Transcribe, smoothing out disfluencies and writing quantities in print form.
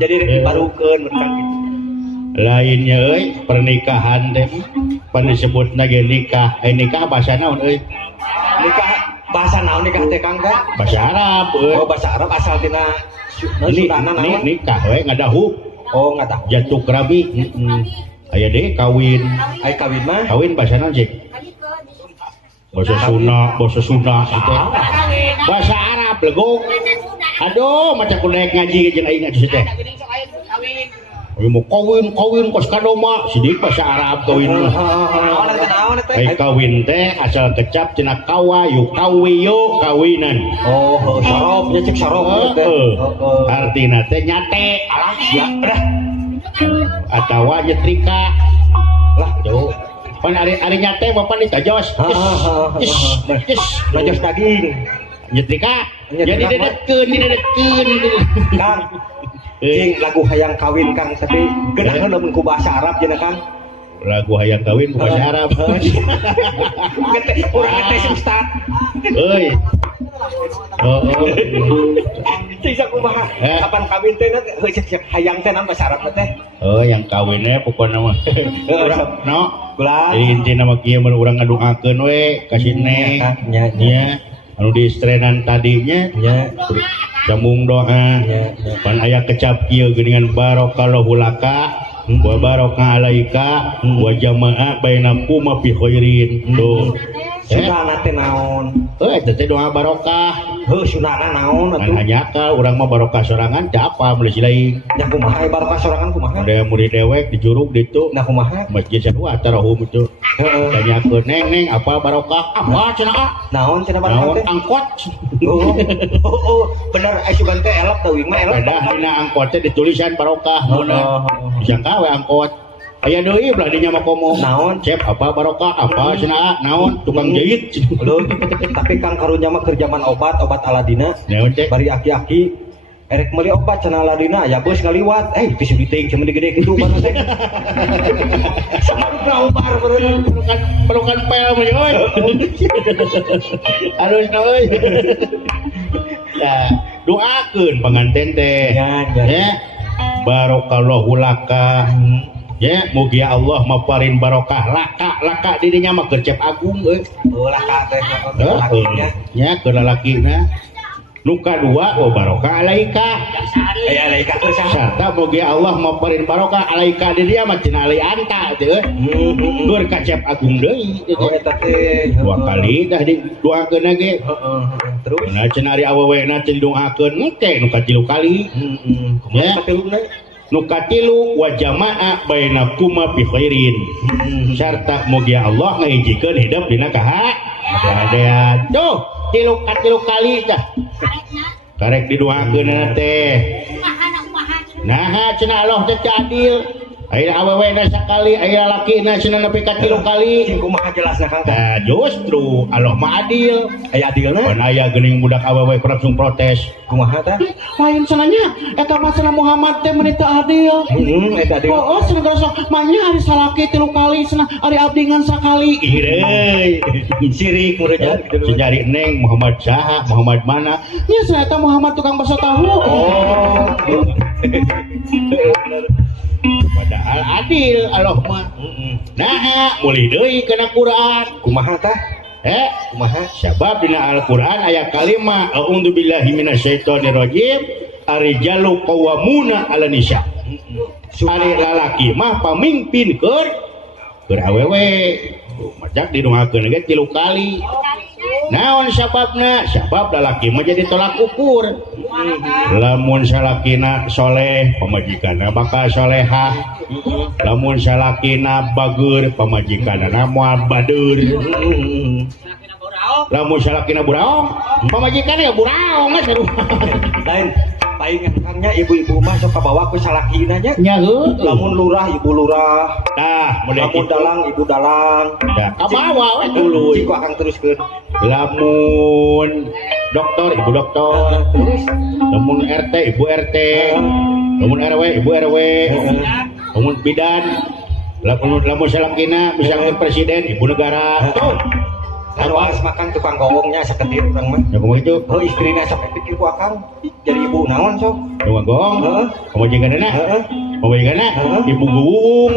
Jadi diparukeun berkah lainnya pernikahan teh pan disebut lagi nikah nikah bahasa naon nikah bahasa naon nikah teh Kang teh bahasa Arab oh bahasa Arab asal tina sudana naon nikah we ngadahu oh nggak tahu jatuh kerabi aya deh kawin ai kawin mah kawin bahasa naon sih bahasa Sunda itu bahasa Arab legok aduh macam kunaik ngaji jeung aing atuh teh mau kawin kos kadoma sidik bahasa Arab kawin mah kawin teh asal kecap cenah kawayu kawiyo kawinan oh syaraf nya cek syaraf artina teh nyate alah ya udah atawa nyetrika lah jauh pan ari nyate bapak nih tajos tajos daging nyetrika jadi dedetkeun Kang Jing lagu hayang kawin Kang tapi geunah lamun ku bahasa Arab cenah Kang lagu hayang kawin ku bahasa Arab urang ngetes ustad euy sisa kumaha kapan kawin teh hayang teh naon bahasa Arab teh yang kawinnya pokoknya mah urang no ulah jadi intina mah kieu mun urang ngadoakeun we ka Neng nya anu di istrenan tadinya nya sambung doa pan aya kecap kieu geuningan barakallahu laka wa baraka alaika wa jamaa bainakum fi khairin tuh sunana teh naon eta teh doa barokah heuh sunana naon atuh hanya ka urang mah barokah sorangan teh apa mulai lain nya kumaha barokah sorangan kumaha ada murid dewek di jurug ditu nah kumaha masjid sarua tarahum itu tanyakeun neng apa barokah apa cenah naon cenah barokah teh angkot oh bener asuban teh elok teuing mah elok ada dina angkot teh ditulisan barokah mun disangka we angkot aya deui belah dinya mah komo naon cep apa barokah apa cenah naon tukang jahit tapi Kang karunya mah keur zaman obat Aladina naon teh bari aki-aki erek meuli obat cenah Aladina ya bos ngaliwat pisu diting cuman digede kitu obat teh samarupna obat pelukan pel mah euy alus na euy ya doakeun panganten teh ya barakallahu laka ya mugi Allah maparin barokah laka dirinya mah kercep agung laka teh nya ke lalakina nu kadua barokah alaika alaika teh sarta mugi Allah maparin barokah alaika dirinya mah cenah alai anta teh gur kacep agung deui eta teh dua kali dah didoakeun ge terus nah cenah ari awewena teh didoakeun teh nu katilu kali ya nu katilu wa jamaa bainakum fi khairin sarta mugi Allah ngahijikeun hidup dina kahadean tuh tilu kali tah karek didoakeun teh nah cenah Allah teh adil aya awewena sakali aya lalakina cenah nepi ka 3 kali kumaha jelasna Kang nah justru Allah mah adil aya adilna pan aya geuning budak awewe langsung protes kumaha tah lain cenahnya eta mah cenah Muhammad teh meuni teu adil eta adil oh cenah garasa manya ari salaki 3 kali cenah ari abdi ngan sakali ireuy sirik mureja nyari neng Muhammad saha Muhammad mana nya cenah eta Muhammad tukang bakso tahu oh padahal adil Allah mah nah mulai deui kana Quran kumaha tah kumaha sabab dina Al-Quran aya kalimat a'udzu billahi minasyaitonir rajim arijalu qawwamuna 'ala nisa ari lalaki mah pamimpin keur awewe majak didoakeun ge 3 kali naon sababna sabab lalaki mah jadi tolak ukur lamun salakina soleh pamajikanna bakal solehah lamun salakina bager pamajikanna moal badur lamun salakina buraong pamajikanna ya buraong lain paingan Kangnya ibu-ibu mah sok kabawa ku salakina nya lamun lurah ibu lurah lamun dalang ibu dalang kabawa we dulu ciku akan teruskeun lamun dokter ibu dokter lamun RT ibu RT lamun RW ibu RW lamun bidan lamun salakina misalkan presiden ibu negara tuh anu Apa? as makan tukang gowongnya sakedir urang mah. Ya kumaha itu? Oh istrina sok pikir ku akang jadi ibu naon sok. Tukang gong. Heeh. Kamu jangan na. Heeh. Kamu jangan na. Heeh. Ibu gugung.